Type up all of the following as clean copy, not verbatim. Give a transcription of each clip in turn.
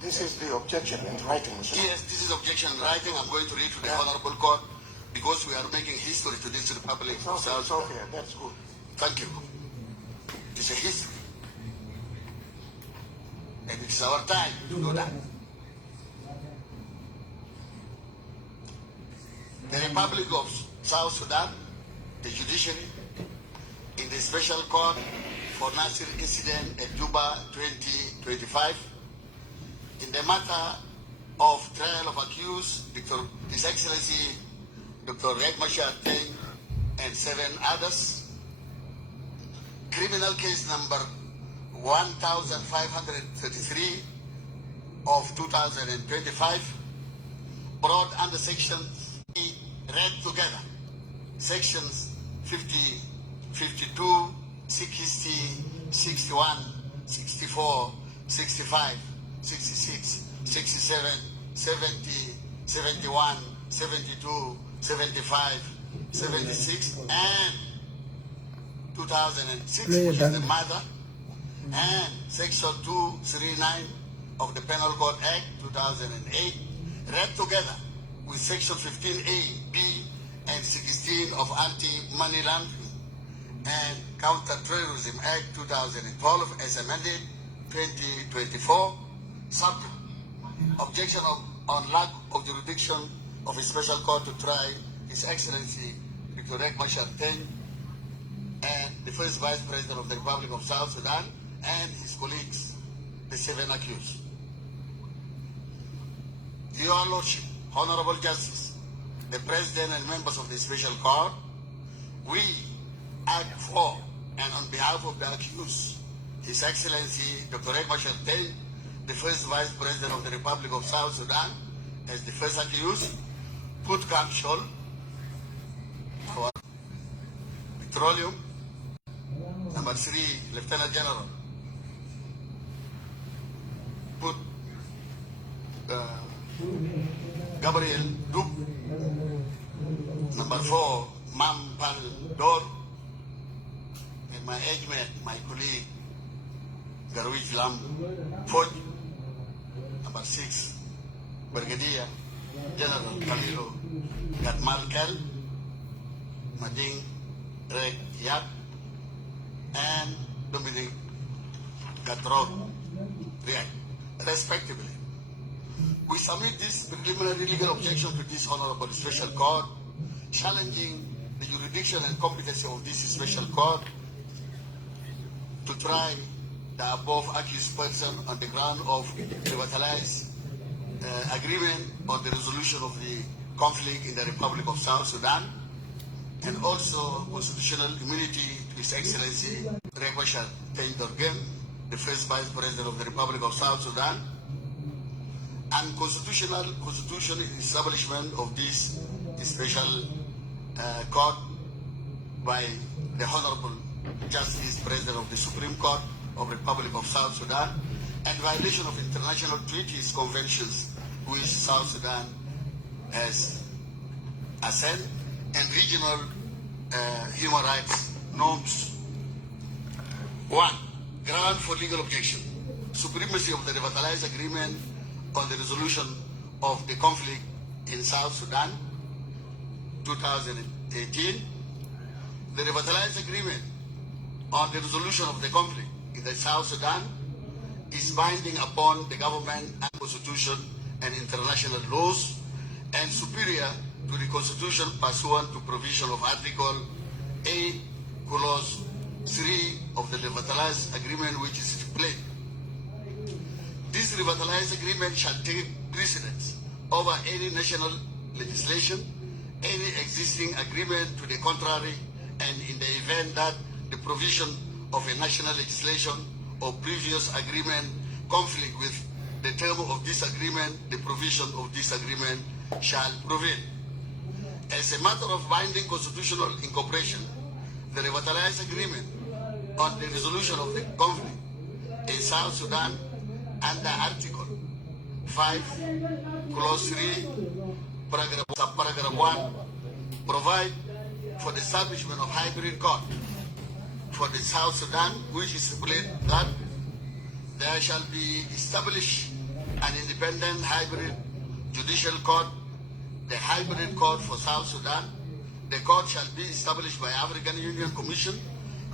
This is the objection in writing, Mr. Yes, this is objection in writing. I'm going to read to the Honorable Court because we are making history to this Republic. It's okay, that's good. Thank you. It's a history. And it's our time to do that. The Republic of South Sudan, the judiciary, in the special court for Nasir incident at Juba 2025, in the matter of trial of accused, His Excellency Dr. Riek Machar, Teny, and 7 others, criminal case number 1533 of 2025, brought under section read together. Sections 50, 52, 60, 61, 64, 65, 66, 67, 70, 71, 72, 75, 76, and 2006, which is the mother, and Section 239 of the Penal Code Act 2008, read together with Section 15A, B, and 16 of Anti-Money Laundering and Counter-Terrorism Act 2012 as amended 2024, subject objection on lack of jurisdiction of a special court to try His Excellency Dr. Riek Machar Teny and the first Vice President of the Republic of South Sudan and his colleagues, the 7 accused. Your Lordship, Honorable Justice, the President and members of the Special Court, we act for and on behalf of the accused, His Excellency Dr. Riek Machar Teny, the first Vice President of the Republic of South Sudan, as the first accused, put Kamshol for petroleum. Number 3, Lieutenant General, put Gabriel Dub. Number 4, Mam Pal Dor. And my age mate, my colleague, Garwij Lam Foj. Number 6, Brigadier General Camilo Gatmal Kel, Mading Riek Yak, and Dominic Gatrod Riek, respectively. We submit this preliminary legal objection to this Honorable Special Court, challenging the jurisdiction and competency of this Special Court to try the above accused person on the ground of revitalized agreement on the resolution of the conflict in the Republic of South Sudan, and also constitutional immunity to His Excellency Riek Machar Teny, the first Vice President of the Republic of South Sudan, and constitutional establishment of this special court by the Honorable Justice President of the Supreme Court of the Republic of South Sudan, and violation of international treaties, conventions which South Sudan has assent, and regional human rights norms. 1. Ground for legal objection: supremacy of the revitalized agreement on the resolution of the conflict in South Sudan, 2018. The revitalized agreement on the resolution of the conflict in the South Sudan is binding upon the government and constitution and international laws, and superior to the constitution pursuant to provision of Article 8, Clause 3 of the revitalized agreement, which is plain. This revitalized agreement shall take precedence over any national legislation, any existing agreement to the contrary, and in the event that the provision of a national legislation or previous agreement conflict with the term of this agreement, the provision of this agreement shall prevail. As a matter of binding constitutional incorporation, the revitalized agreement on the resolution of the conflict in South Sudan under Article 5, Clause 3, Subparagraph 1, provide for the establishment of hybrid court for the South Sudan, which is stipulated that there shall be established an independent hybrid judicial court, the hybrid court for South Sudan. The court shall be established by African Union Commission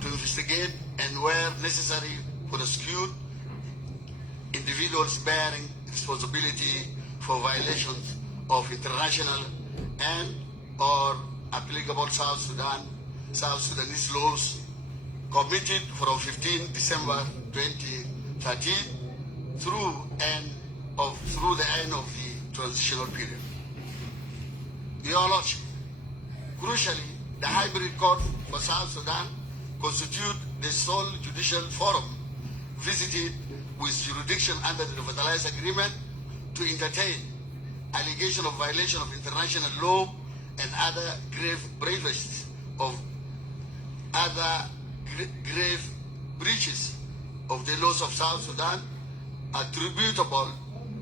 to investigate and, where necessary, prosecute individuals bearing responsibility for violations of international and or applicable South Sudanese laws committed from 15 December 2013 through the end of the transitional period. Your Lordship, crucially, the hybrid court for South Sudan constitutes the sole judicial forum visited with jurisdiction under the revitalized agreement to entertain allegation of violation of international law and other grave breaches of the laws of South Sudan attributable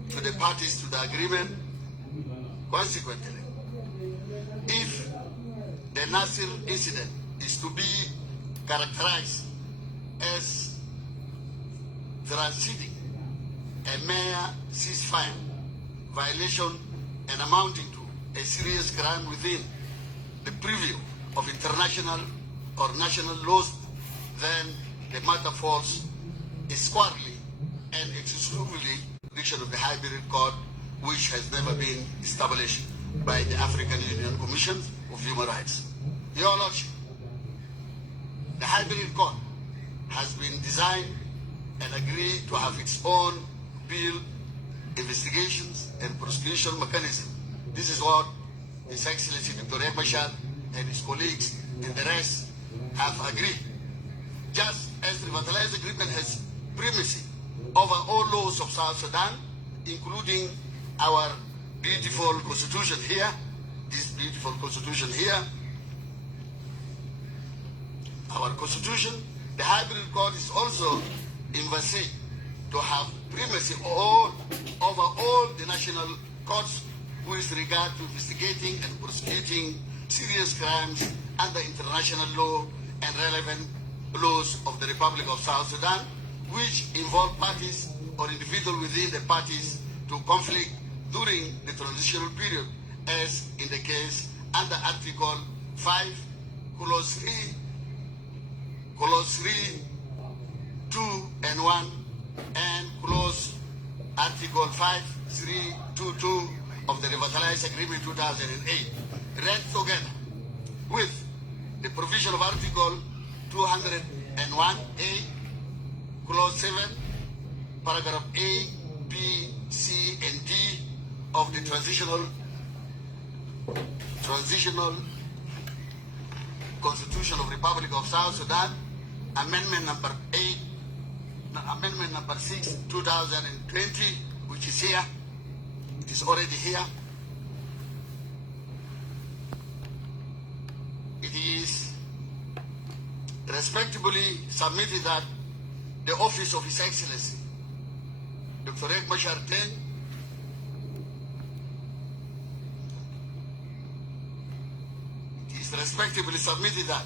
to the parties to the agreement. Consequently, if the Nasir incident is to be characterized as transcending a mere ceasefire violation and amounting to a serious crime within the purview of international or national laws, then the matter falls squarely and exclusively jurisdiction of the hybrid court, which has never been established by the African Union Commission of Human Rights. Your Lordship, the hybrid court has been designed and agreed to have its own built investigations and prosecution mechanism. This is what His Excellency Dr. Riek Machar and his colleagues and the rest have agreed. Just as the revitalized agreement has primacy over all laws of South Sudan, including our beautiful constitution here, this beautiful constitution here, our constitution, the hybrid court is also envisaged to have primacy over all the national courts with regard to investigating and prosecuting serious crimes under international law and relevant laws of the Republic of South Sudan, which involve parties or individuals within the parties to conflict during the transitional period, as in the case under Article 5, Clause 3, 2 and 1, and Clause Article 5, 3, 2, 2 of the Revitalized Agreement 2008, read together with the provision of Article 201A, Clause 7, Paragraph A, B, C, and D of the Transitional Constitution of the Republic of South Sudan, Amendment number 6, 2020, which is here. It is already here. It is respectfully submitted that the office of His Excellency Dr. Riek Machar Teny respectively submitted that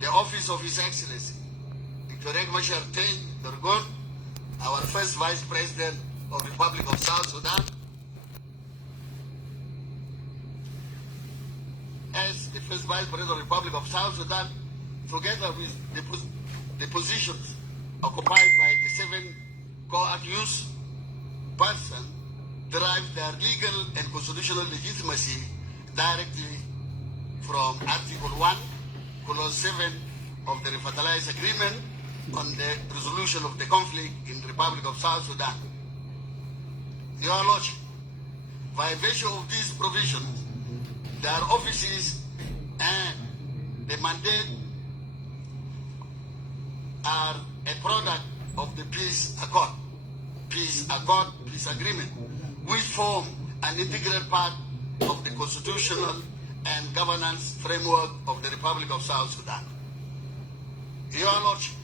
the office of His Excellency Dr. Riek Machar Teny, our first Vice President of the Republic of South Sudan, as the first Vice President of the Republic of South Sudan, together with the positions occupied by the 7 co-accused persons, derive their legal and constitutional legitimacy directly from Article 1, Clause 7 of the Revitalized Agreement on the resolution of the conflict in the Republic of South Sudan. Your Lordship, by virtue of these provisions, their offices and the mandate are a product of the peace agreement, which form an integral part of the constitutional and governance framework of the Republic of South Sudan. Your Lordship,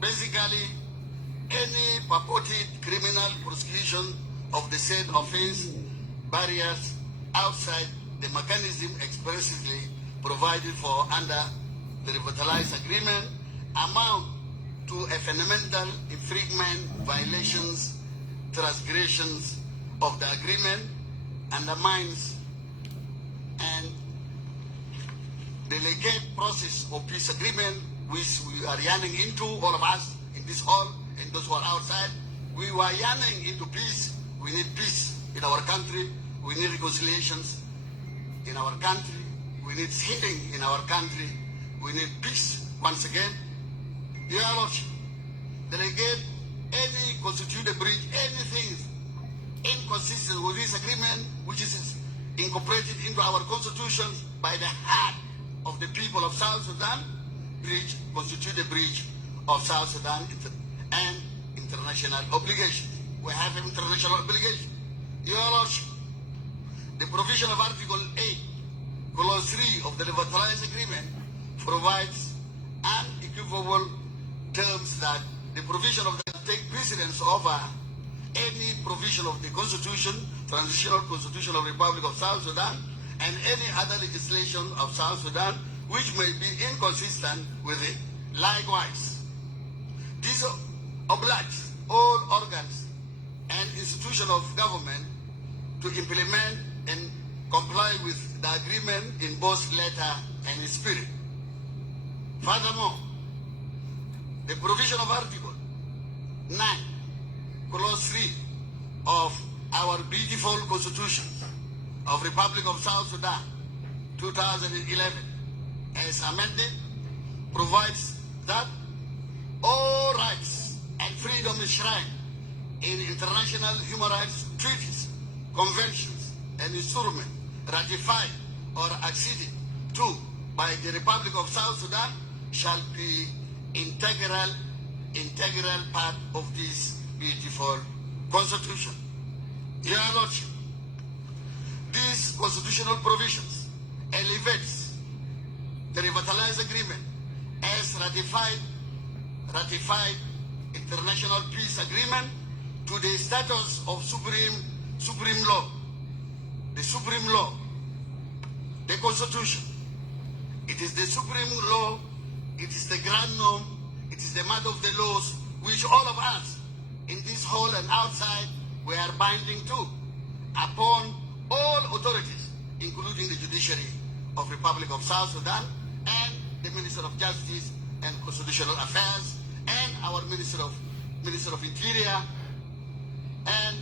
basically, any purported criminal prosecution of the said offense barriers outside the mechanism expressly provided for under the Revitalized Agreement amount to a fundamental infringement violations transgressions of the agreement, undermines and delegate process of peace agreement, which we are yearning into, all of us in this hall and those who are outside. We were yearning into peace. We need peace in our country. We need reconciliations in our country. We need healing in our country. We need peace once again. Your Lordship, delegate any constituted breach, anything inconsistent with this agreement, which is incorporated into our constitution by the heart of the people of South Sudan, constitute a breach of South Sudan and international obligations. We have an international obligation. Your Lordship, the provision of Article 8, Clause 3 of the Revitalized Agreement provides unequivocal terms that the provision of that take precedence over any provision of the Constitution, Transitional Constitution of the Republic of South Sudan, and any other legislation of South Sudan which may be inconsistent with it. Likewise, this obliges all organs and institutions of government to implement and comply with the agreement in both letter and spirit. Furthermore, the provision of Article 9, Clause 3 of our beautiful Constitution of Republic of South Sudan, 2011, as amended, provides that all rights and freedom enshrined in international human rights treaties, conventions, and instruments ratified or acceded to by the Republic of South Sudan shall be integral part of this beautiful Constitution. Your Lordship, these constitutional provisions elevates the Revitalized Agreement as ratified international peace agreement to the status of supreme law. The supreme law, the Constitution. It is the supreme law, it is the grand norm, it is the mother of the laws which all of us in this hall and outside we are binding to upon all authorities, including the judiciary of Republic of South Sudan and the Minister of Justice and Constitutional Affairs and our Minister of Interior and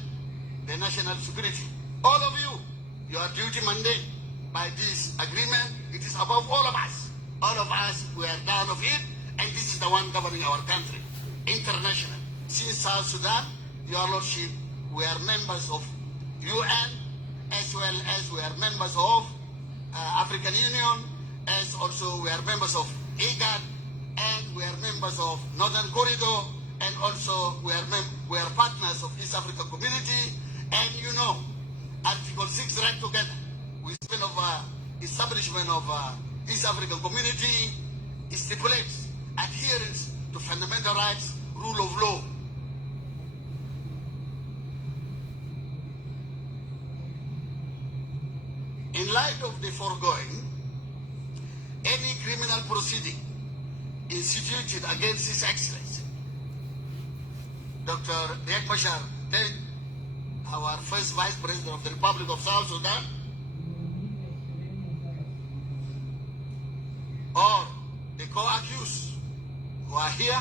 the National Security. All of you, your duty mandate by this agreement, it is above all of us. All of us, we are down of it, and this is the one governing our country, international. Since South Sudan, your Lordship, we are members of UN, as well as we are members of African Union, as also we are members of IGAD, and we are members of Northern Corridor, and also we are partners of East African Community, and you know, Article 6 right together. We speak of establishment of East African Community. It stipulates adherence to fundamental rights, rule of law. In light of the foregoing, any criminal proceeding instituted against His Excellency, Dr. Riek Machar, Teny, our first Vice President of the Republic of South Sudan, or the co-accused who are here,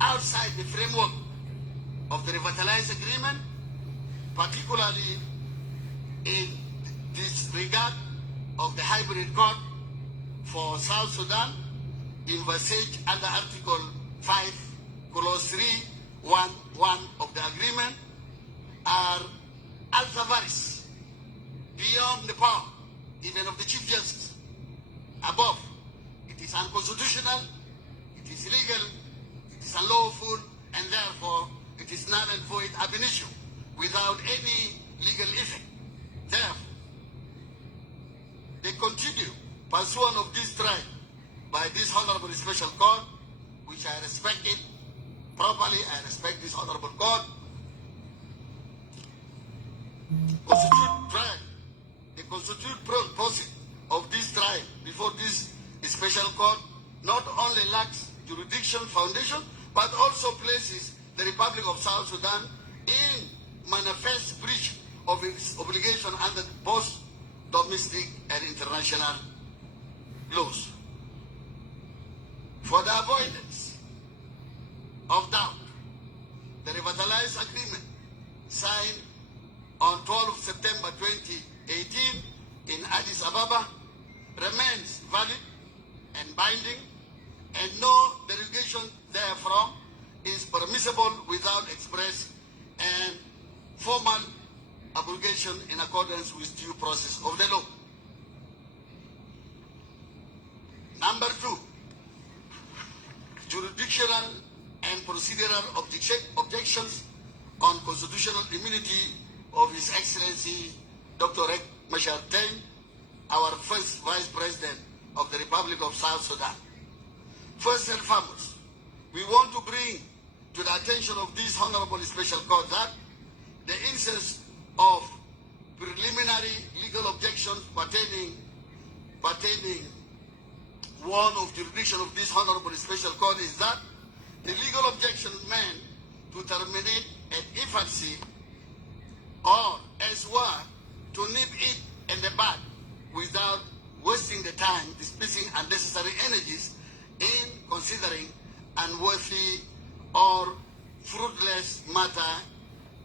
outside the framework of the Revitalized Agreement, particularly in this regard of the hybrid court for South Sudan, envisaged under Article 5, Clause 3, 1 of the agreement, are ultra-vires, beyond the power even of the Chief Justice. Above, it is unconstitutional, it is illegal, it is unlawful, and therefore it is null and void ab initio, without any legal effect. Therefore, they continue pursuant of this trial by this Honorable Special Court, which I respect it properly. I respect this Honorable Court. The constitute process of this trial before this special court not only lacks jurisdiction foundation, but also places the Republic of South Sudan in manifest breach of its obligation under both domestic and international laws. For the avoidance of doubt, the revitalized agreement signed on 12 September 2018 in Addis Ababa remains valid and binding, and no derogation therefrom is permissible without express and formal abrogation in accordance with due process of the law. Number 2, jurisdictional and procedural objections on constitutional immunity of His Excellency Dr. Riek Machar, our first Vice President of the Republic of South Sudan. First and foremost, we want to bring to the attention of this Honorable Special Court that the instance of preliminary legal objections pertaining one of jurisdiction of this Honorable Special Court is that the legal objection meant to terminate an infancy or as well to nip it in the bud without wasting the time dispersing unnecessary energies in considering unworthy or fruitless matter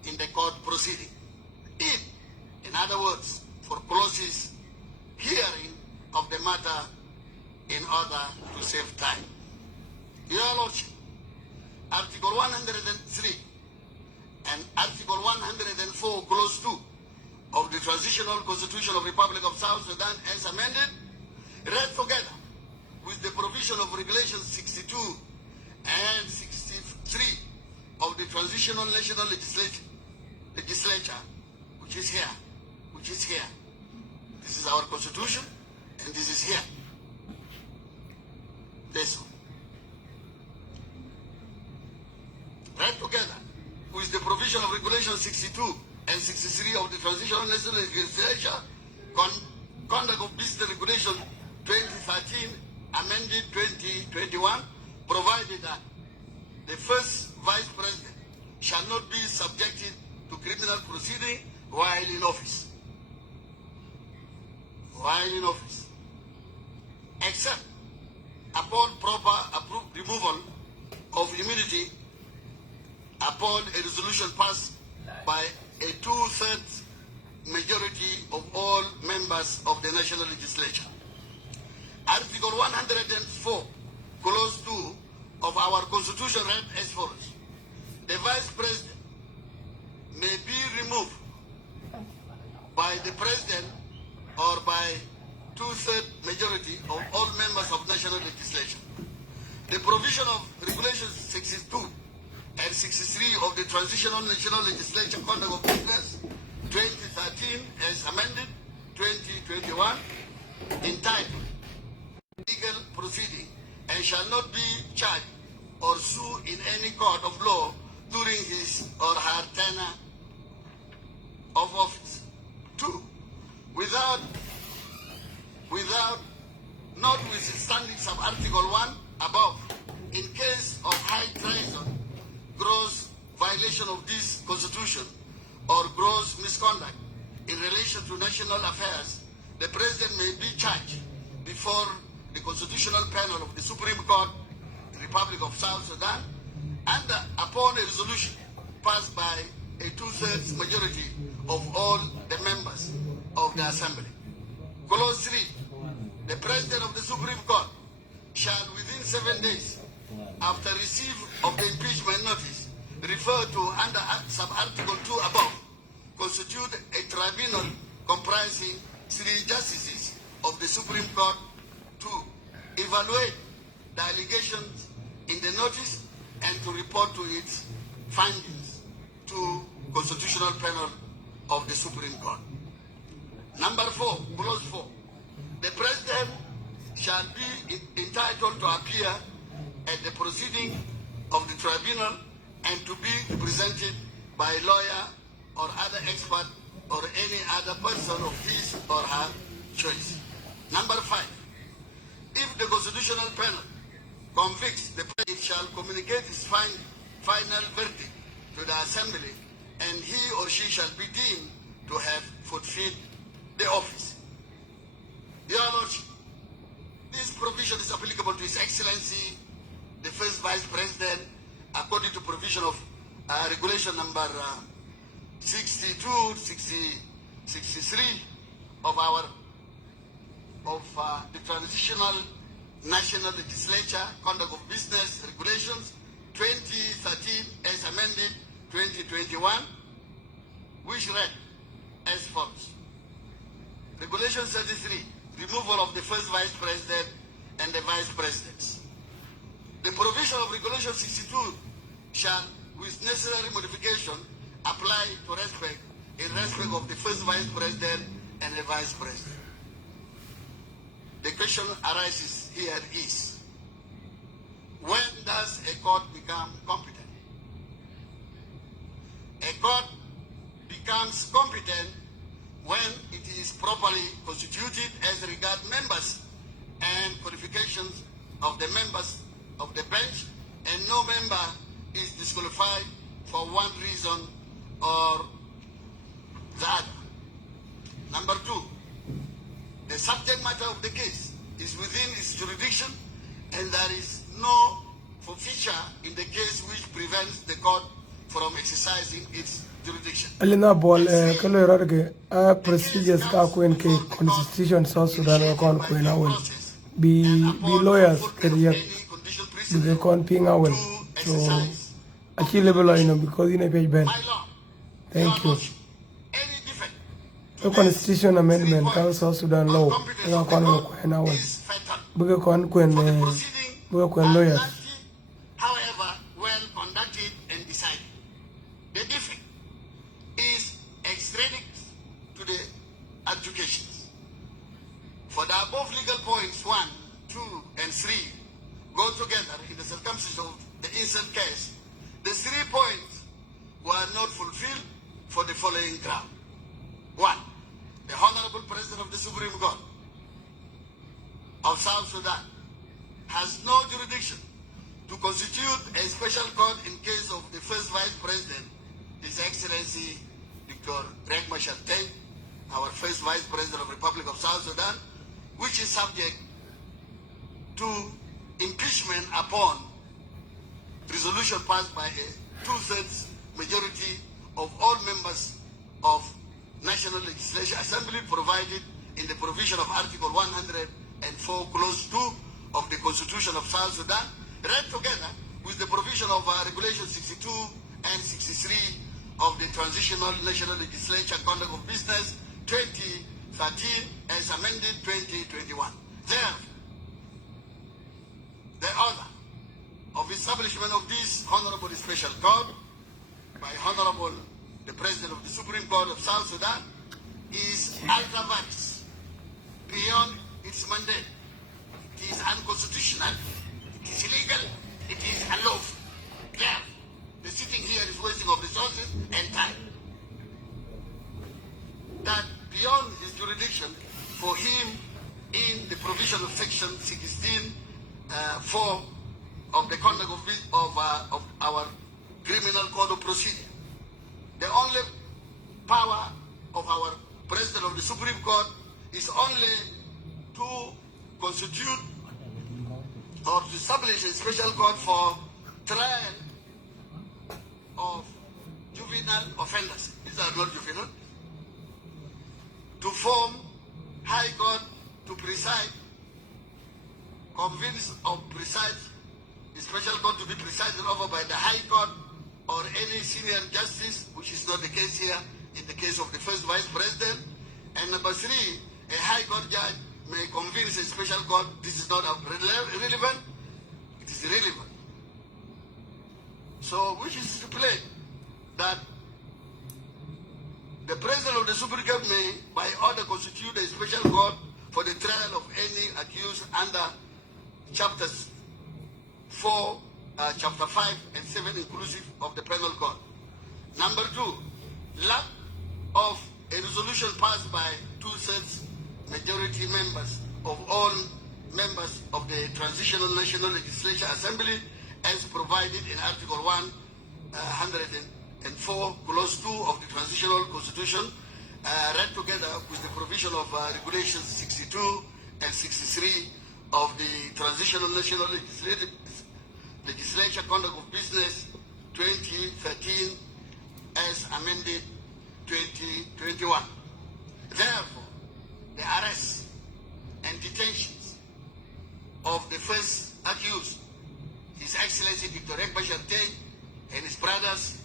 in the court proceeding. In other words, forecloses hearing of the matter in order to save time. Your Lordship, Article 103 and Article 104, Clause 2 of the Transitional Constitution of the Republic of South Sudan as amended, read together with the provision of Regulations 62 and 63 of the Transitional National Legislature, which is here. This is our Constitution, and this is here. This one. Read together with the provision of Regulation 62 and 63 of the Transitional National Legislature, Conduct of Business Regulation 2013, amended 2021, provided that the first Vice President shall not be subjected to criminal proceeding while in office. Except upon proper approved removal of immunity upon a resolution passed by a 2/3 majority of all members of the National Legislature. Article 104, Clause 2 of our Constitution read as follows. The Vice President may be removed by the President or by 2/3 majority of all members of National Legislature. The provision of Regulations 62 and 63 of the Transitional National Legislature Conduct of Business 2013 as amended 2021 entitled Legal Proceeding and shall not be charged or sued in any court of law during his or her tenure of office. 2. Notwithstanding sub-article 1 above, in case of high treason, gross violation of this Constitution, or gross misconduct in relation to national affairs, the President may be charged before the Constitutional Panel of the Supreme Court, the Republic of South Sudan, and upon a resolution passed by a 2/3 majority of all the members of the Assembly. Clause 3. The President of the Supreme Court shall within 7 days after receipt of the impeachment notice referred to under sub-article 2 above, constitute a tribunal comprising 3 justices of the Supreme Court to evaluate the allegations in the notice and to report to its findings to Constitutional Panel of the Supreme Court. Number 4, Clause 4. The President shall be entitled to appear at the proceeding of the tribunal and to be represented by a lawyer or other expert or any other person of his or her choice. Number 5. If the Constitutional Panel convicts, the president shall communicate his final verdict to the assembly, and he or she shall be deemed to have fulfilled the office. Your Lordship, this provision is applicable to His Excellency, the First Vice President, according to provision of regulation number 62, 63 of the Transitional National Legislature Conduct of Business Regulations 2013 as amended 2021, which read as follows. Regulation 33, removal of the First Vice President and the Vice Presidents. The provision of Regulation 62 shall, with necessary modification, apply in respect of the First Vice President and the Vice President. The question arises here is, when does a court become competent? A court becomes competent when it is properly constituted as regards members and qualifications of the members of the bench, and no member is disqualified for one reason or the other. Number two, the subject matter of the case is within its jurisdiction, and there is no forfeiture in the case which prevents the court from exercising its jurisdiction. Alina bol kalora ke a procedures ka kuen ke constitution South Sudan wa kon kuen awol be lawyers ke Riek be kon ping awol so achi level because in a page ben. Thank you. The constitution amendment ka South Sudan law wa kon kuen awol be kon kuen lawyers. However, well conducted and decided. The defect is extrinsic to the adjudications. For the above legal points 1, 2, and 3 go together in the circumstances of the instant case. The 3 points were not fulfilled for the following ground. 1. The Honorable President of the Supreme Court of South Sudan has no jurisdiction to constitute a special court in case of the First Vice President, His Excellency Riek Machar, our First Vice President of the Republic of South Sudan, which is subject to impeachment upon resolution passed by a 2/3 majority of all members of National Legislative Assembly, provided in the provision of Article 104, Clause 2 of the Constitution of South Sudan, read together with the provision of Regulation 62 and 63 of the Transitional National Legislature Conduct of Business 2013 as amended 2021. Therefore, the order of establishment of this Honorable Special Court by Honorable the President of the Supreme Court of South Sudan is ultra vires, beyond its mandate. It is unconstitutional, it is illegal, it is unlawful. Therefore, the sitting here is wasting of resources and time. That beyond his jurisdiction for him in the provision of section 16(4) of the conduct of our criminal code of procedure. The only power of our President of the Supreme Court is only to constitute or to establish a special court for trial of juvenile offenders. These are not juvenile. To form High Court to preside, convince or preside, the special court to be presided over by the High Court or any senior justice, which is not the case here in the case of the First Vice President. And number 3, a High Court judge may convince a special court. This is not relevant. It is irrelevant. So, which is to play that the President of the Supreme Court may, by order, constitute a special court for the trial of any accused under chapters 4, chapter 5 and 7 inclusive of the penal code. Number 2, lack of a resolution passed by 2/3 majority members of all members of the Transitional National Legislature Assembly as provided in Article 104, Clause 2 of the Transitional Constitution, read together with the provision of Regulations 62 and 63 of the Transitional National Legislature Conduct of Business 2013 as amended 2021. Therefore, the arrests and detentions of the first accused, His Excellency Dr. Riek Teny and his brothers,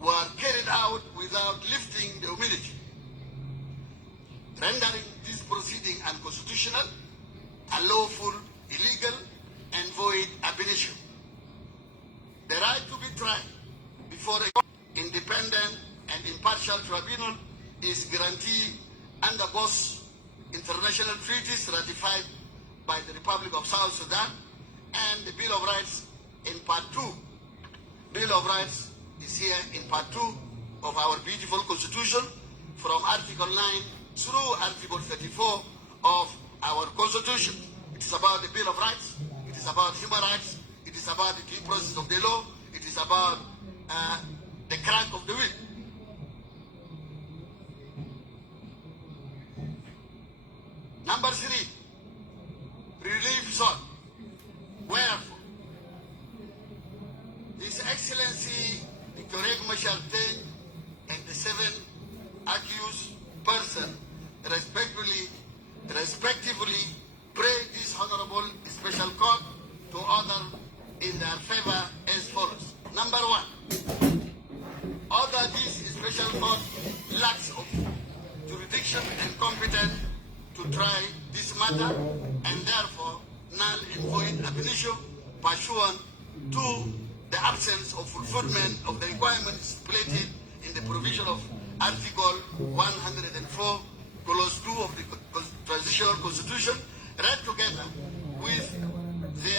were carried out without lifting the immunity, rendering this proceeding unconstitutional, unlawful, illegal, and void ab initio. The right to be tried before a independent and impartial tribunal is guaranteed under both international treaties ratified by the Republic of South Sudan and the Bill of Rights in Part 2. Bill of Rights is here in Part 2 of our beautiful Constitution, from Article 9 through Article 34 of our Constitution. It is about the Bill of Rights, it is about human rights, it is about the due process of the law, it is about the crack of the whip. Number 3, relief sought. Wherefore, His Excellency Dr. Riek Machar and the 7 accused persons respectively pray this Honorable Special Court to order in their favor as follows. Number 1, order this Special Court lacks of jurisdiction and competence to try this matter, and therefore null and void ab initio pursuant to the absence of fulfillment of the requirements stipulated in the provision of Article 104, Clause 2 of the Transitional Constitution, read together with the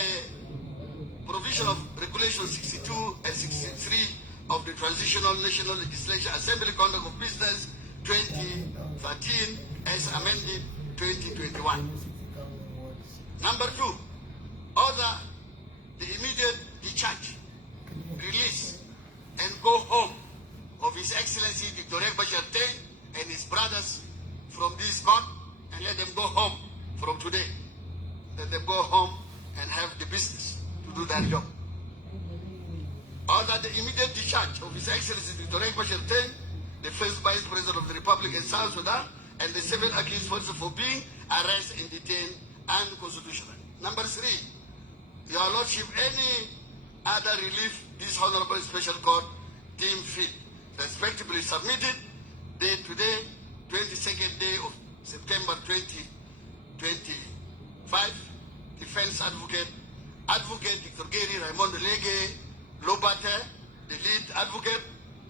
provision of Regulation 62 and 63 of the Transitional National Legislature Assembly Conduct of Business 2013 as amended 2021. Number 2, order the immediate discharge, release, and go home of His Excellency Dr. Riek Teny and his brothers from this court, and let them go home from today. Let them go home and have the business to do their job. Order the immediate discharge of His Excellency Dr. Riek Teny, the first Vice President of the Republic in South Sudan, and the 7 accused persons for being arrested and detained unconstitutionally. Number 3, Your Lordship, any other relief this Honorable Special Court deem fit, respectively submitted, date today, 22nd day of September 2025, Defense Advocate Dr. Gary Raymond Lege Lobate, the lead advocate.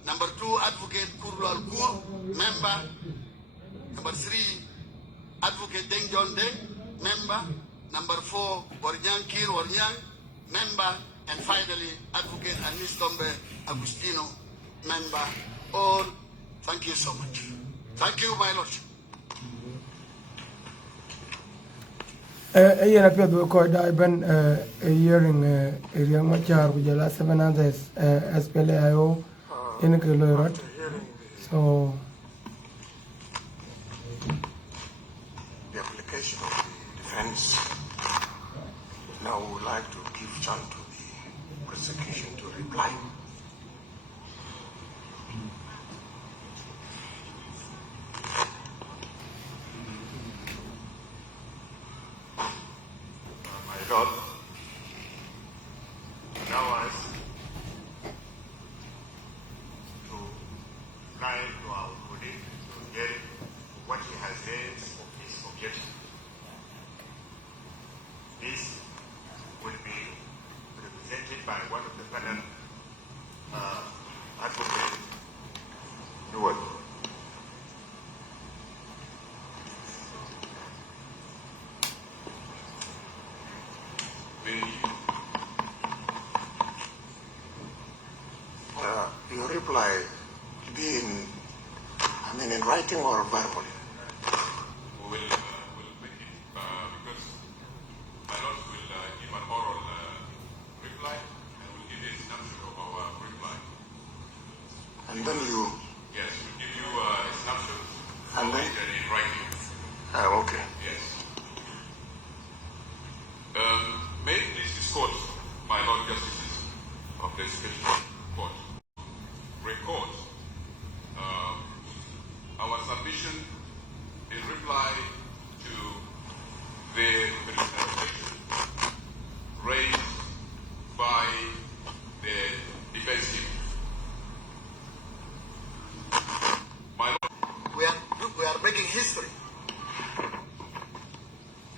Number 2, Advocate Kurlu Al-Kur, member. Number 3, Advocate Deng John Deng, member. Number 4, Warnyang Kir Warnyang, member. And finally, Advocate Anis Tombe Agustino, member. All, thank you so much. Thank you, my lordship. Ayen apia do ko da ben a hearing Riek Machar with the last 7 others SPLAIO in Kilorot. So The application of the defense now we would like to give chance to the prosecution to reply. My Lord, allow us to reply to our colleague to hear what he has said of his objection. This will be represented by one of the panel advocates. Newell. Your reply will be in writing or verbally? We'll make it Okay. Yes. May it please discourse, my Lord Justices of the Special Court, record our submission in reply to the objection raised by the defense team. My Lord, We are making history.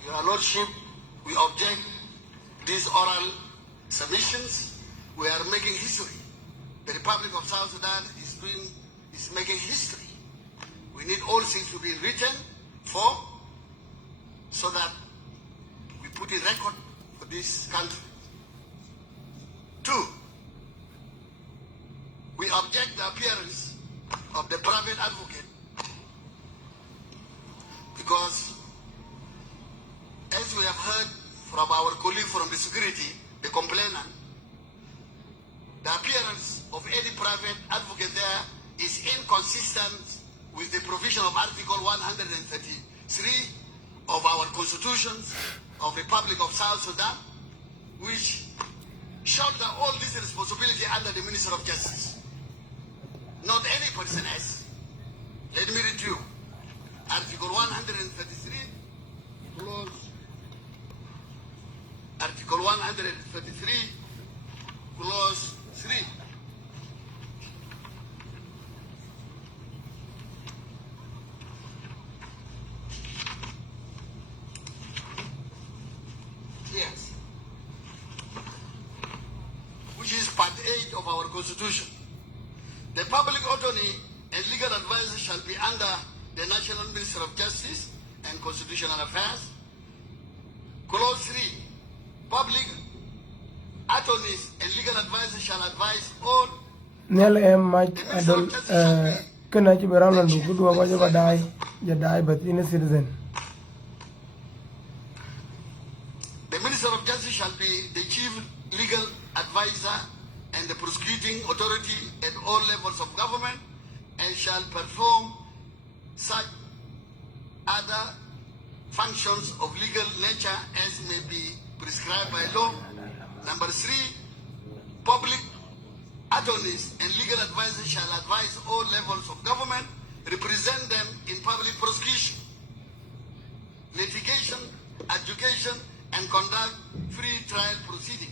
Your Lordship, we object these oral submissions. We are making history. The Republic of South Sudan is making history. We need all things to be written for, so that we put in record for this country. 2, we object the appearance of the private advocate because, as we have heard from our colleague from the security, the complainant, the appearance of any private advocate there is inconsistent with the provision of Article 133 of our Constitution of the Republic of South Sudan, which shoulder all this responsibility under the Minister of Justice, not any person else. Let me read you Article 133, clause. Article 133, clause 3. Yes. Which is part 8 of our Constitution. The public attorney and legal advisor shall be under the National Minister of Justice and Constitutional Affairs. Clause 3. Public attorneys and legal advisors shall advise all. Nel much adult can I be around and do whatever die but in a citizen. The Minister of Justice shall be the chief legal advisor and the prosecuting authority at all levels of government, and shall perform such other functions of legal nature as may be prescribed by law. Number 3, public attorneys and legal advisors shall advise all levels of government, represent them in public prosecution, litigation, adjudication, and conduct free trial proceeding.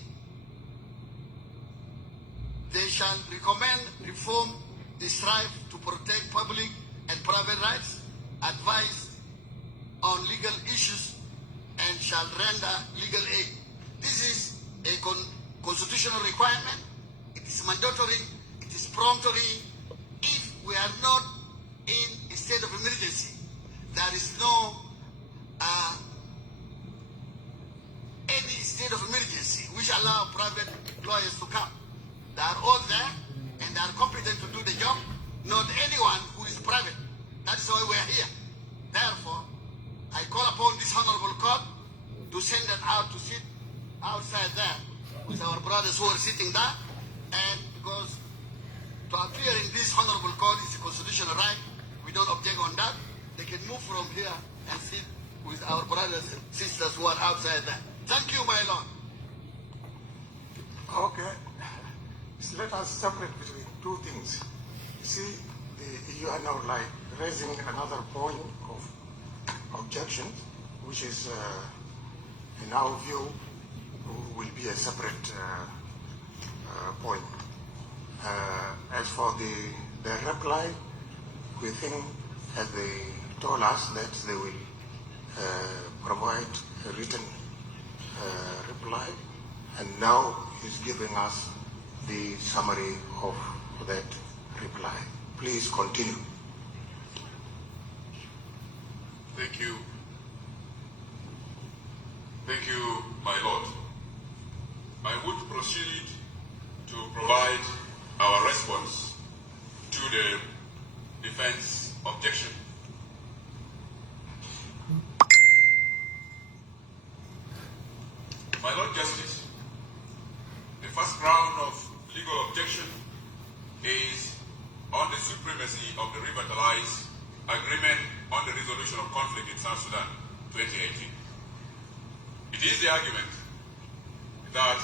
They shall recommend reform, strive to protect public and private rights, advise on legal issues, and shall render legal aid. This is a constitutional requirement. It is mandatory. It is peremptory. If we are not in a state of emergency, there is no any state of emergency which allow private lawyers to come. They are all there and they are competent to do the job, not anyone who is private. That is why we are here. Therefore, I call upon this honorable court to send them out to sit outside there with our brothers who are sitting there, and because to appear in this honorable court is a constitutional right, we don't object on that. They can move from here and sit with our brothers and sisters who are outside there. Thank you, my lord. Okay. So let us separate between two things. You see, you are now like raising another point of objection, which is, in our view, will be a separate point. As for the reply, we think, as they told us, that they will provide a written reply, and now he's giving us the summary of that reply. Please continue. thank you. Thank you, my Lord. I would proceed to provide our response to the defense objection. My Lord Justice, the first ground of legal objection is on the supremacy of the revitalized agreement on the resolution of conflict in South Sudan. 2018. It is the argument that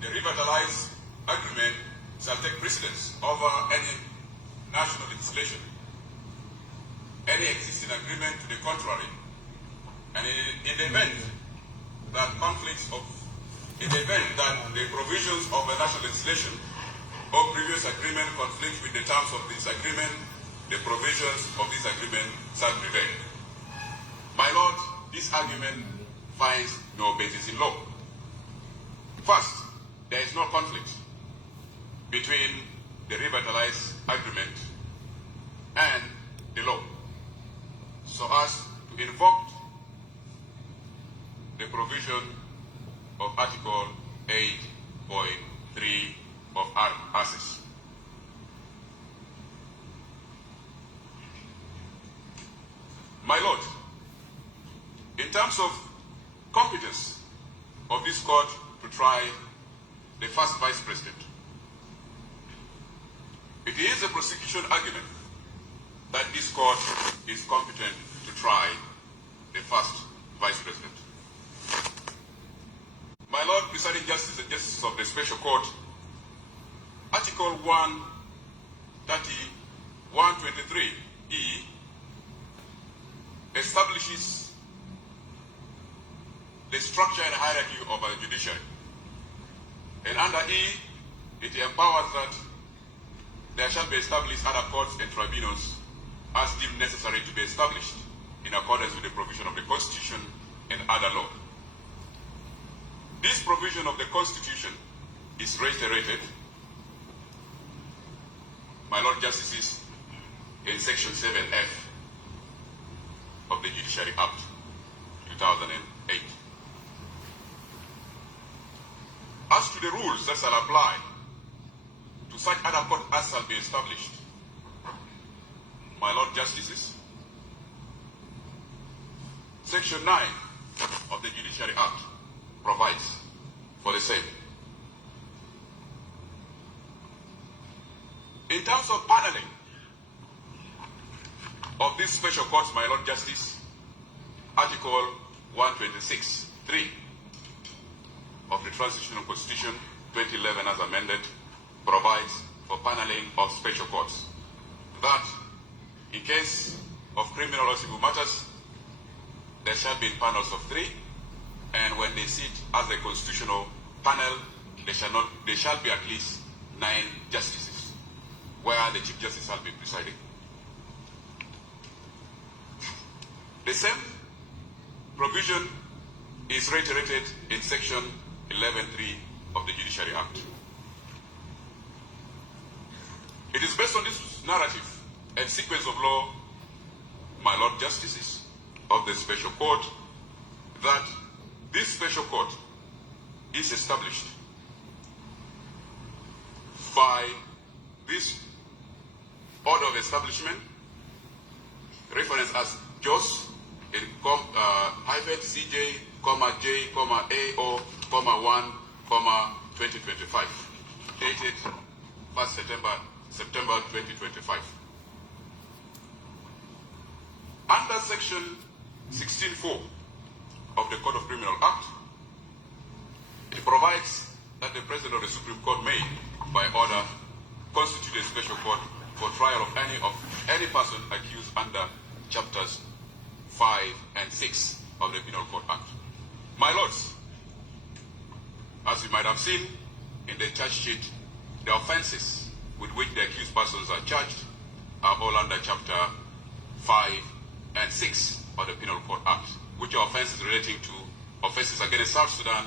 the revitalized agreement shall take precedence over any national legislation, any existing agreement to the contrary, and in the event that the provisions of a national legislation or previous agreement conflict with the terms of this agreement, the provisions of this agreement shall prevail. My Lord, this argument finds no basis in law. First, there is no conflict between the revitalized agreement and the law, so as to invoke the provision of Article 8.3 of ACIS. My Lord, in terms of competence of this court to try the first vice president, it is a prosecution argument that this court is competent to try the first vice president. My Lord, presiding justice and justices of the special court, Article 123E establishes the structure and hierarchy of our judiciary. And under E, it empowers that there shall be established other courts and tribunals as deemed necessary to be established in accordance with the provision of the Constitution and other law. This provision of the Constitution is reiterated, my Lord Justices, in Section 7F of the Judiciary Act 2008. As to the rules that shall apply to such other court as shall be established, my Lord Justices, Section 9 of the Judiciary Act provides for the same. In terms of paneling of these special courts, my Lord Justice, Article 126(3) of the Transitional Constitution 2011 as amended provides for paneling of special courts, that in case of criminal or civil matters, there shall be panels of 3, and when they sit as a constitutional panel, there shall be at least 9 justices, where the Chief Justice shall be presiding. The same provision is reiterated in Section 11(3) of the Judiciary Act. It is based on this narrative and sequence of law, my Lord Justices of the Special Court, that this Special Court is established by this order of establishment, referenced as JOS, in CJ, J, AO, 1, 2025, dated 1st September 2025. Under Section 16(4) of the Code of Criminal Act, it provides that the President of the Supreme Court may, by order, constitute a special court for trial of any person accused under Chapters 5 and 6 of the Penal Code Act. My Lords, as you might have seen in the charge sheet, the offenses with which the accused persons are charged are all under Chapter 5 and 6 of the Penal Code Act, which are offenses relating to offenses against South Sudan,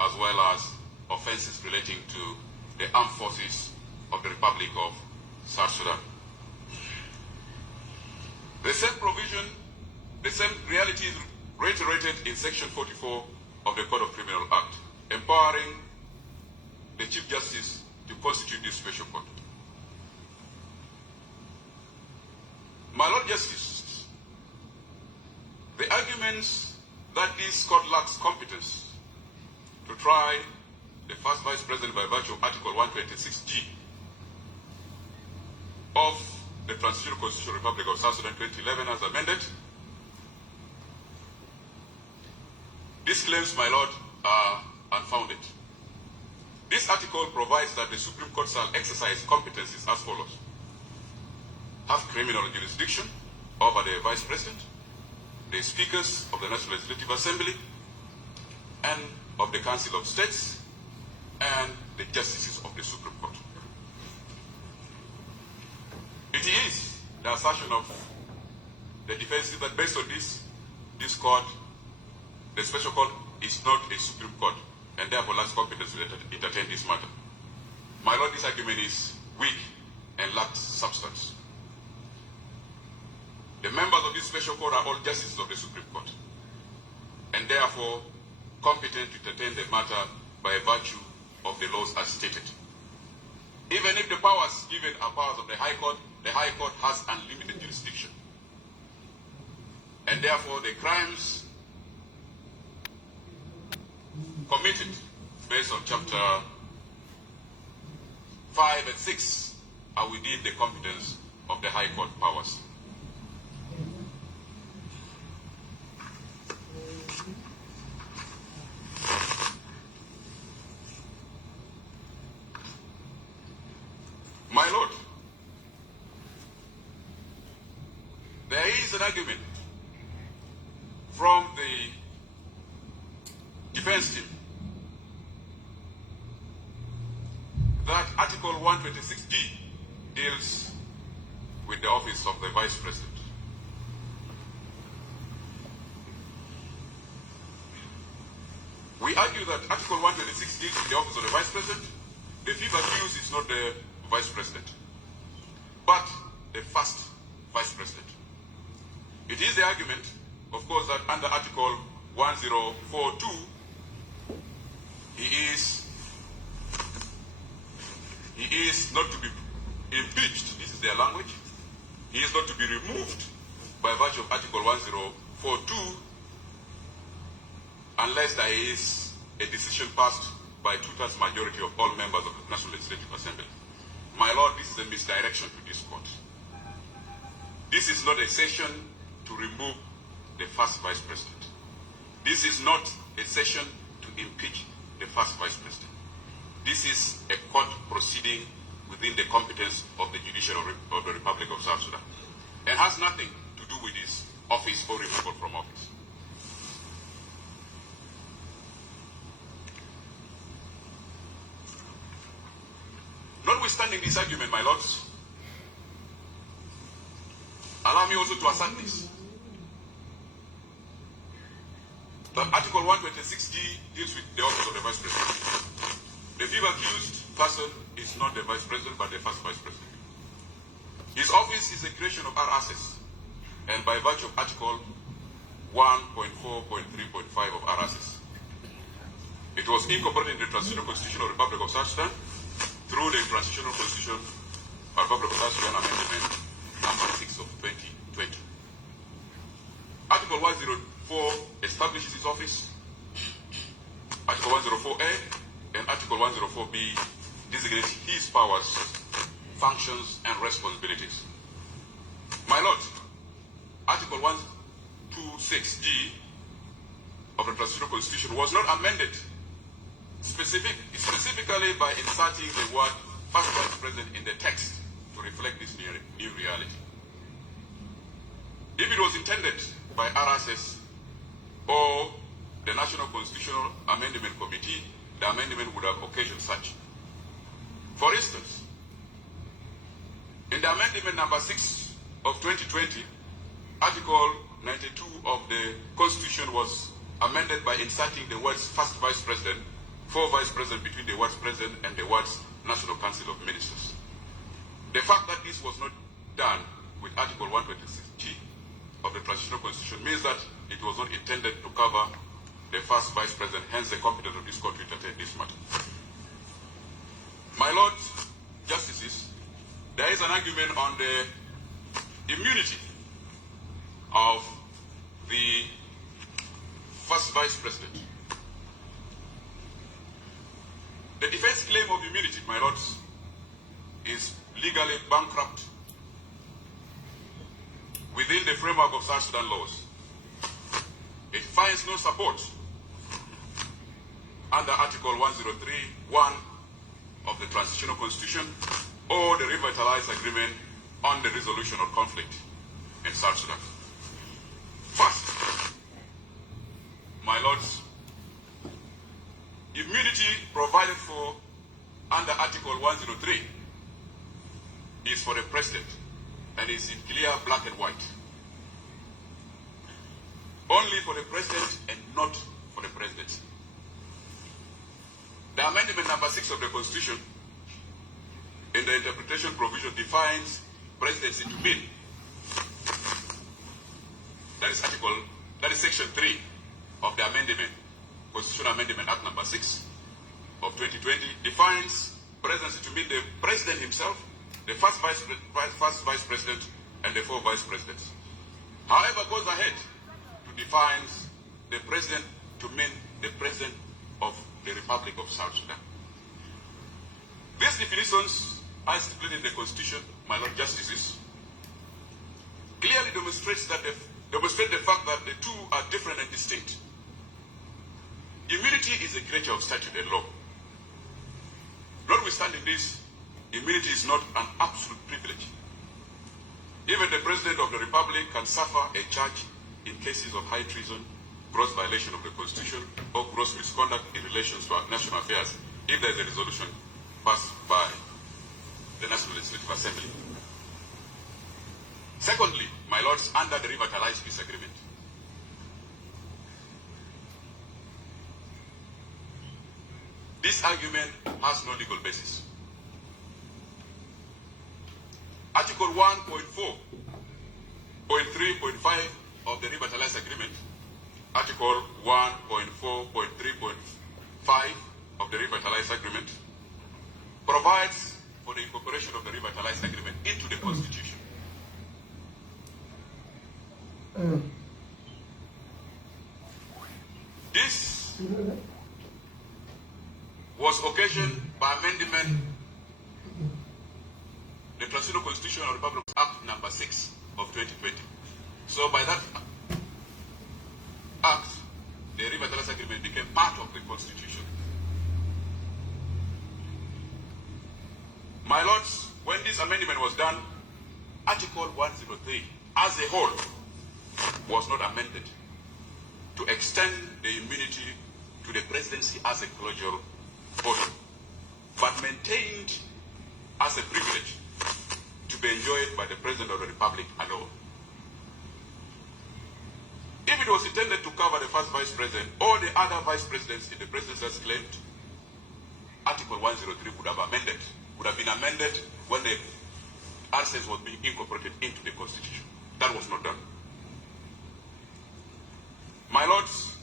as well as offenses relating to the armed forces of the Republic of South Sudan. The same provision, the same reality is reiterated in Section 44 of the Code of Criminal Act, empowering the Chief Justice to constitute this special court. My Lord Justice, the arguments that this court lacks competence to try the first Vice President by virtue of Article 126G of the Transitional Constitutional Republic of South Sudan 2011 as amended These claims, my lord, are unfounded. This article provides that the Supreme Court shall exercise competencies as follows: have criminal jurisdiction over the Vice President, the Speakers of the National Legislative Assembly, and of the Council of States, and the Justices of the Supreme Court. It is the assertion of the defense that based on this court, the special court is not a Supreme Court, and therefore lacks competence to entertain this matter. My lord, this argument is weak and lacks substance. The members of this special court are all justices of the Supreme Court, and therefore competent to entertain the matter by virtue of the laws as stated. Even if the powers given are powers of the High Court has unlimited jurisdiction. And therefore the crimes committed based on chapter 5 and 6 are within the competence of the High Court powers. My lord, there is an argument from the defense team that Article 126D deals with the office of the Vice President. We argue that Article 126 deals with the office of the Vice President. The figure accused is not the Vice President, but the first Vice President. It is the argument, of course, that under Article 1042, he is not to be impeached. This is their language. He is not to be removed by virtue of Article 1042 unless there is a decision passed by 2/3 majority of all members of the National Legislative Assembly. My lord, this is a misdirection to this court. This is not a session to remove the first Vice President. This is not a session to impeach the first Vice President. This is a court proceeding within the competence of the judiciary of the Republic of South Sudan and has nothing to do with his office or removal from office. Notwithstanding this argument, my lords, allow me also to assert this, that Article 126D deals with the office of the Vice President. The fifth accused person is not the Vice President, but the first Vice President. His office is a creation of RSS, and by virtue of Article 1.4.3.5 of RSS, it was incorporated in the Transitional Constitution of the Republic of South Sudan through the Transitional Constitution of the Republic of South Sudan Amendment number 6 of 2020. Article 104 establishes his office. Article 104A and Article 104B designates his powers, functions, and responsibilities. My lord, Article 126D of the Transitional Constitution was not amended specifically by inserting the word first Vice President in the text to reflect this new reality. If it was intended by RSS or the National Constitutional Amendment Committee, the amendment would have occasioned such. For instance, in the amendment number 6 of 2020, Article 92 of the Constitution was amended by inserting the words first Vice President, for Vice President between the words President and the words National Council of Ministers. The fact that this was not done with Article 126G of the Transitional Constitution means that it was not intended to cover the first Vice President, hence the competence of this court to entertain this matter. My Lord Justices, there is an argument on the immunity of the first Vice President. The defense claim of immunity, my lords, is legally bankrupt within the framework of South Sudan laws. It finds no support under Article 103(1) of the Transitional Constitution or the Revitalized Agreement on the Resolution of Conflict in South Sudan. First, my lords, immunity provided for under Article 103 is for the President and is in clear black and white. Only for the President and not for the Presidency. The amendment number 6 of the Constitution in the interpretation provision defines presidency to mean. That is section 3 of the amendment, Constitutional Amendment Act number 6 of 2020 defines presidency to mean the President himself, the first Vice President, and the 4 Vice Presidents. However, goes ahead to define the President to mean the President of the Republic of South Sudan. These definitions, as stipulated in the Constitution, my Lord Justices, clearly demonstrate the fact that the two are different and distinct. Immunity is a creature of statute and law. Notwithstanding this, immunity is not an absolute privilege. Even the President of the Republic can suffer a charge in cases of high treason, gross violation of the Constitution, or gross misconduct in relation to our national affairs if there is a resolution passed by the National Legislative Assembly. Secondly, my lords, under the Revitalized Peace Agreement, this argument has no legal basis. Article 1.4.3.5 of the Revitalized Agreement, Article 1.4.3.5 of the Revitalized Agreement provides for the incorporation of the Revitalized Agreement into the Constitution. This was occasioned by amendment the Transitional Constitution of the Republic Act number 6 of 2020. So by that act, the Revitalized Agreement became part of the Constitution. My lords, when this amendment was done, Article 103 as a whole was not amended to extend the immunity to the presidency as a collegial body, but maintained as a privilege to be enjoyed by the President of the Republic alone. If it was intended to cover the first Vice President or the other Vice Presidents in the presidency as claimed, Article 103 would have been amended when the RCS was being incorporated into the Constitution. That was not done. My lords,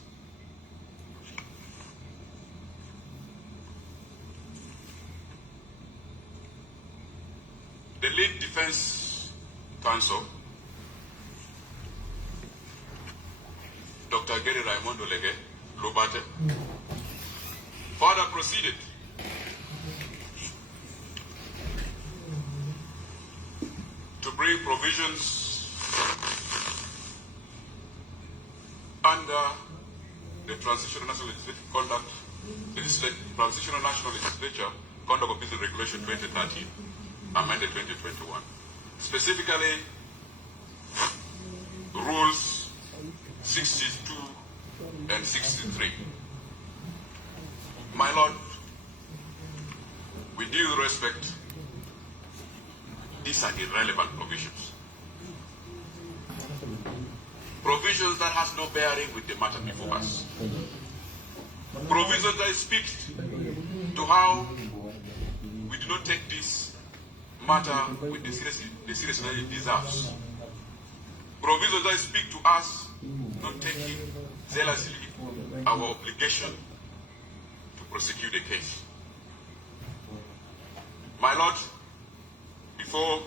the lead defense counsel, Dr. Gary Raimondo Lege Lobate, further proceeded to bring provisions under the Transitional National Legislative Conduct, Transitional National Legislature Conduct of Business Regulation 2013, amended 2021. Specifically, rules 62 and 63. My Lord, with due respect, these are irrelevant provisions. Provisions that has no bearing with the matter before us. Provisions that speak to how we do not take this matter with the seriousness it deserves. Provisions that speak to us not taking zealously our obligation to prosecute the case. My Lord, before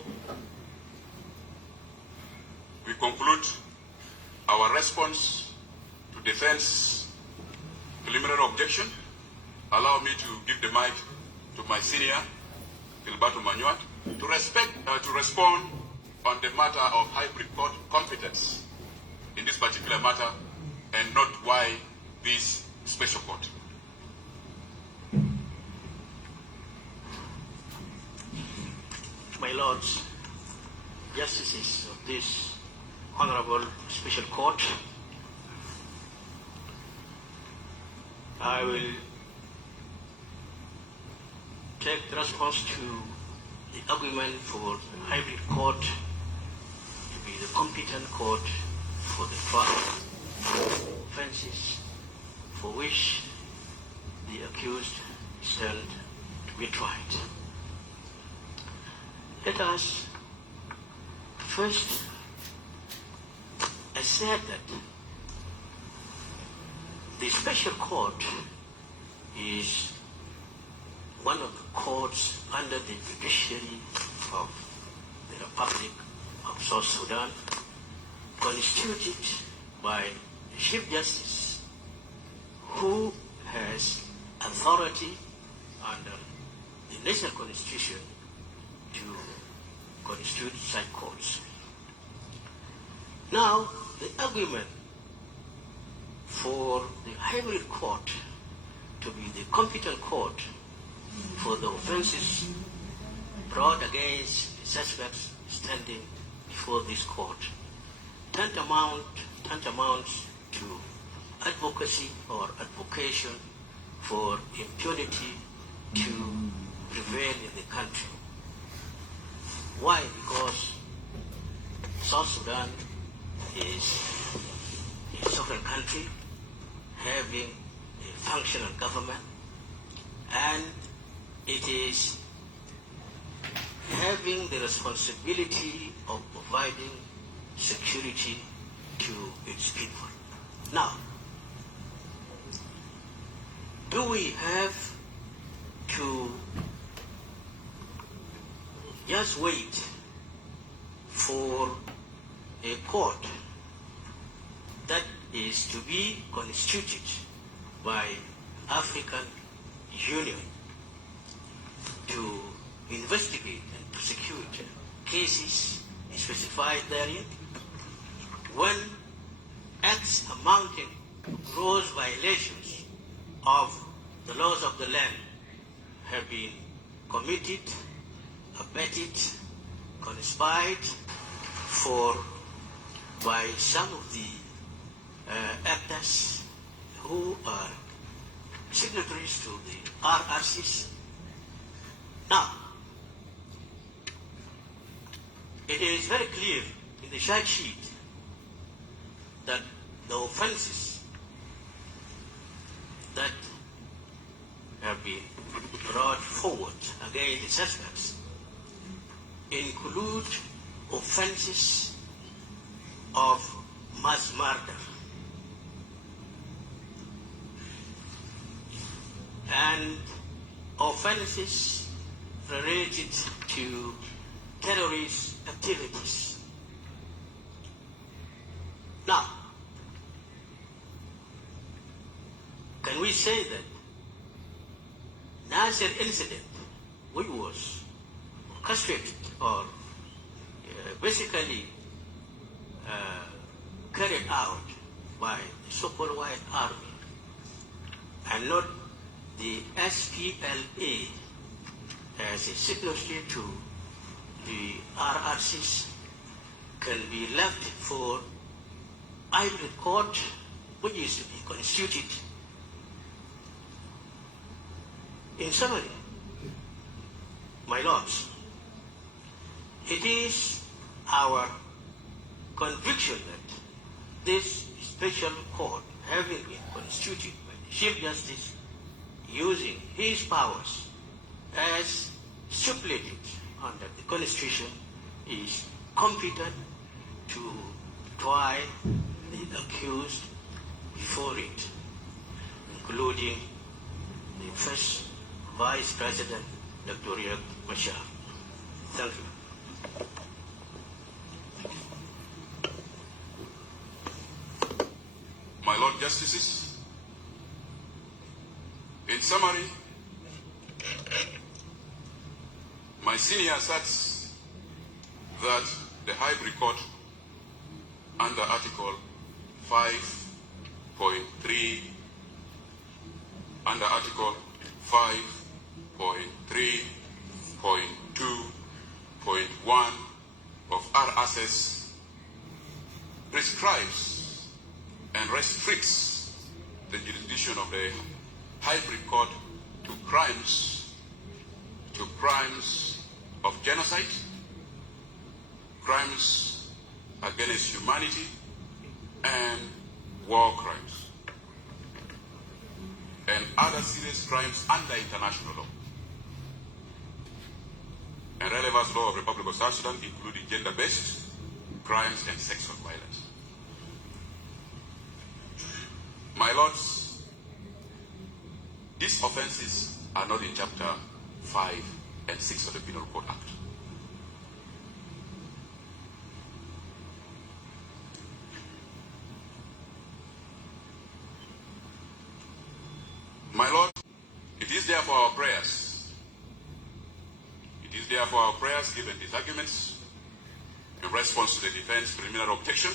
we conclude our response to defense preliminary objection, allow me to give the mic to my senior, Gilberto Manuat, to respond on the matter of hybrid court competence in this particular matter and not why this special court. lords, justices of this Honorable Special Court, I will take the response to the argument for the hybrid court to be the competent court for the trial offences for which the accused stand to be tried. Let us first assert that the special court is one of the courts under the judiciary of the Republic of South Sudan, constituted by a Chief Justice who has authority under the national constitution to constitute such courts. Now, the argument for the hybrid court to be the competent court for the offences brought against the suspects standing before this court tantamounts to advocacy or advocation for impunity to prevail in the country. Why? Because South Sudan is a sovereign country having a functional government, and it is having the responsibility of providing security to its people. Now, do we have to just wait for a court that is to be constituted by African Union to investigate and prosecute cases specified therein, when acts amounting to gross violations of the laws of the land have been committed, abetted, conspired for by some of the actors who are signatories to the RRCs. Now, it is very clear in the charge sheet that the offenses that have been brought forward against the suspects include offenses of mass murder and offenses related to terrorist activities. Now, can we say that Nasser incident, which was orchestrated or basically carried out by the so-called White Army and not the SPLA as a signatory to the RRCs, can be left for hybrid court, which is to be constituted? In summary, my lords, it is our conviction that this special court, having been constituted by the Chief Justice using his powers as stipulated under the Constitution, is competent to try the accused before it, including the first Vice President, Dr. Riek Machar. Thank you. My Lord Justices, in summary, my senior asserts that the hybrid court under Article 5.3, under Article 5.3.2.1 2.1 of RSS prescribes and restricts the jurisdiction of the hybrid court to crimes of genocide, crimes against humanity, and war crimes, and other serious crimes under international law and relevant law of the Republic of South Sudan, including gender-based crimes and sexual violence. My lords, these offenses are not in Chapter 5 and 6 of the Penal Code Act. My Lord, it is therefore our prayers, given these arguments, in response to the defense preliminary objection,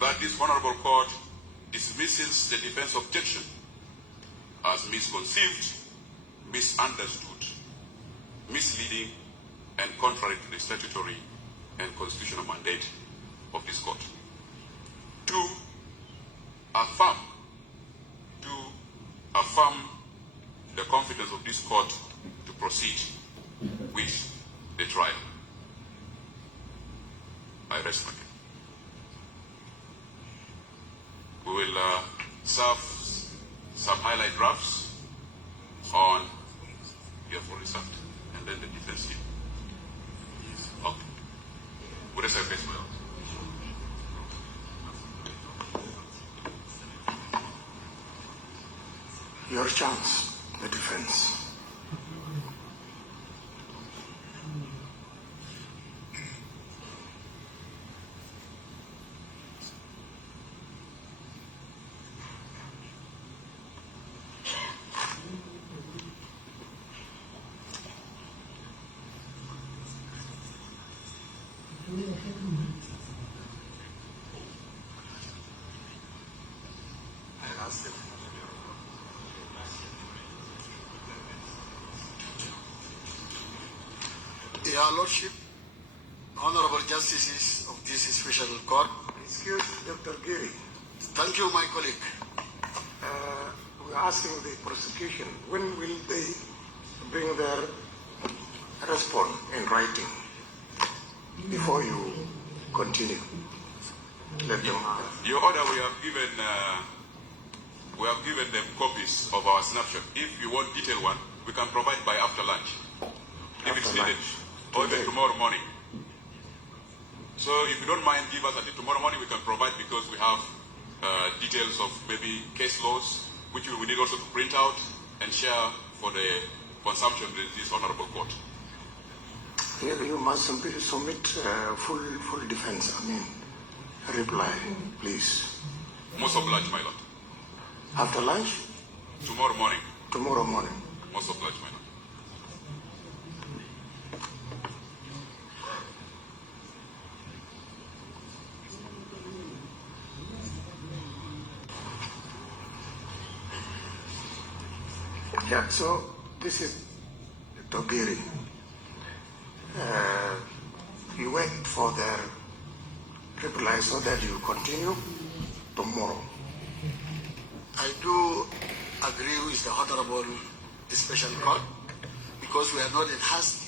that this honorable court dismisses the defense objection as misconceived, misunderstood, misleading, and contrary to the statutory and constitutional mandate of this court. To affirm the confidence of this court to proceed with the trial. I rest my case. We will serve some highlight drafts on here for result, and then the defense here. Okay. What is our case, my lord? Your chance, the defense. Your Lordship, Honorable Justices of this special court. Excuse Dr. Giri. Thank you, my colleague. We're asking the prosecution, when will they bring their response in writing before you continue? Let them Your Order, we have given them copies of our snapshot. If you want detailed one, we can provide by after lunch, if it's needed, or even tomorrow morning. So if you don't mind, give us until tomorrow morning. We can provide, because we have details of maybe case laws, which we need also to print out and share for the consumption of this honorable court. You must submit full defense, reply, please. Most obliged, my lord. After lunch? Tomorrow morning. Tomorrow morning. Most obliged, my lord. Yeah, so this is Togiri. You wait for their reply so that you continue tomorrow. I do agree with the Honorable Special Court, because we are not in haste.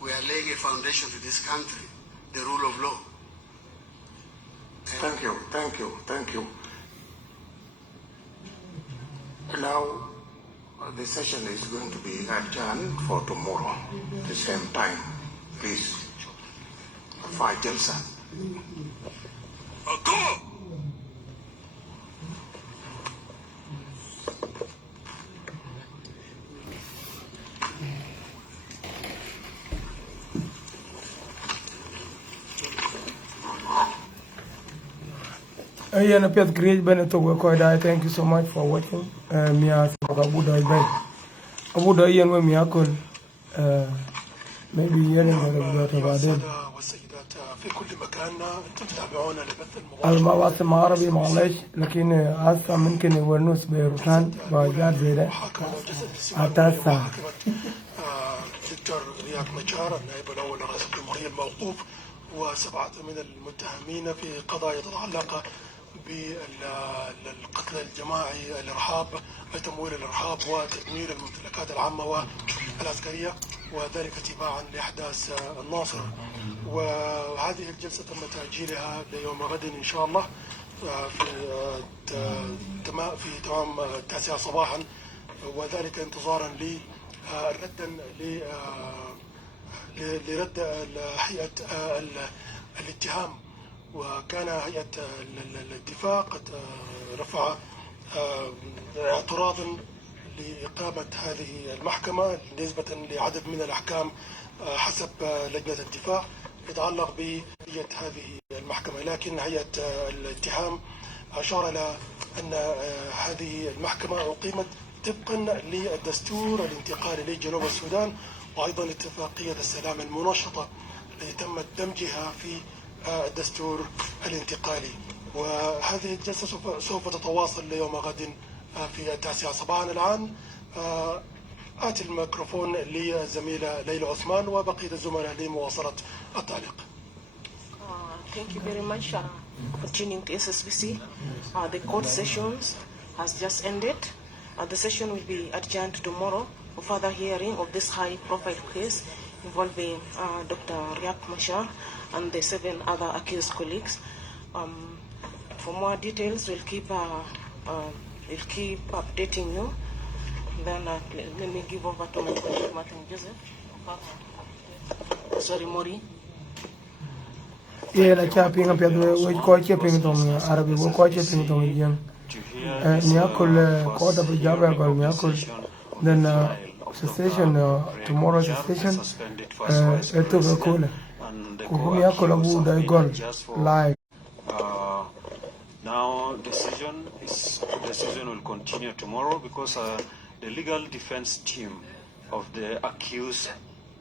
We are laying a foundation to this country, the rule of law. Thank you. Now, the session is going to be adjourned for tomorrow, the same time, please. 5 Jalsa. Go! Ayana Piet Great Beneto Wakoida, thank you so much for watching. Mia Abuda Ben. Abuda Ian with Miakol. Maybe hearing about them. المواسم عربي معلش لكن هسه ممكن يورنوس بيروتان وجار زي ده. أتاسا دكتور رياك مشار النائب الأول لرئيس الجمهورية الموقوف وسبعة من المتهمين في قضايا تتعلق بالقتل الجماعي، الإرهاب، تمويل الإرهاب وتدمير الممتلكات العامة والعسكرية، وذلك تباعا لأحداث الناصر. وهذه الجلسة تم تأجيلها ليوم غد إن شاء الله في تمام 9 صباحا، وذلك انتظارا لرد هيئة الاتهام. وكان هيئة الدفاع قد رفع اعتراضا لإقامة هذه المحكمة نسبة لعدد من الأحكام حسب لجنة الدفاع يتعلق بهيئة هذه المحكمة، لكن هيئة الاتهام أشار إلى أن هذه المحكمة أقيمت طبقا للدستور الانتقالي لجنوب السودان وأيضا اتفاقية السلام المنشطة التي تم دمجها في الدستور الانتقالي. وهذه الجلسة سوف تتواصل ليوم غد في 9 صباحا. الآن آتي الميكروفون للزميلة ليلى عثمان وبقية الزملاء لمواصلة التعليق. Thank you very much. Continuing to SSBC, the court sessions has just ended. The session will be adjourned tomorrow for further hearing of this high-profile case involving Dr. Riek Machar and the 7 other accused colleagues. For more details, we'll keep updating you. Then let me give over to my colleague Martin Joseph. Sorry, Mori. Yeah, la cha pinga pia we ko che ping tong Arabi wo ko che ping tong yang. Nyakul ko da bijaba ko nyakul. Then session tomorrow's session eto ko kule. Ko nyakul abu da gol live. Now decision will continue tomorrow because the legal defense team of the accused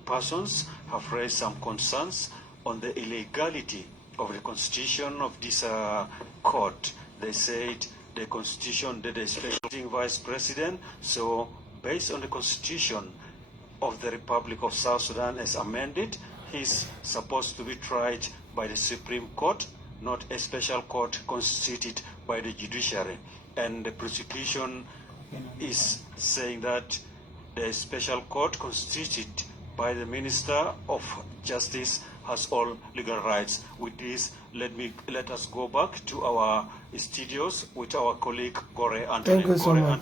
persons have raised some concerns on the illegality of the constitution of this court. They said the constitution did a special vice president, so based on the constitution of the Republic of South Sudan as amended, he's supposed to be tried by the Supreme Court, not a special court constituted by the judiciary. And the prosecution is saying that the special court constituted by the Minister of Justice has all legal rights. With this, let us go back to our studios with our colleague Gore and Thank you so much.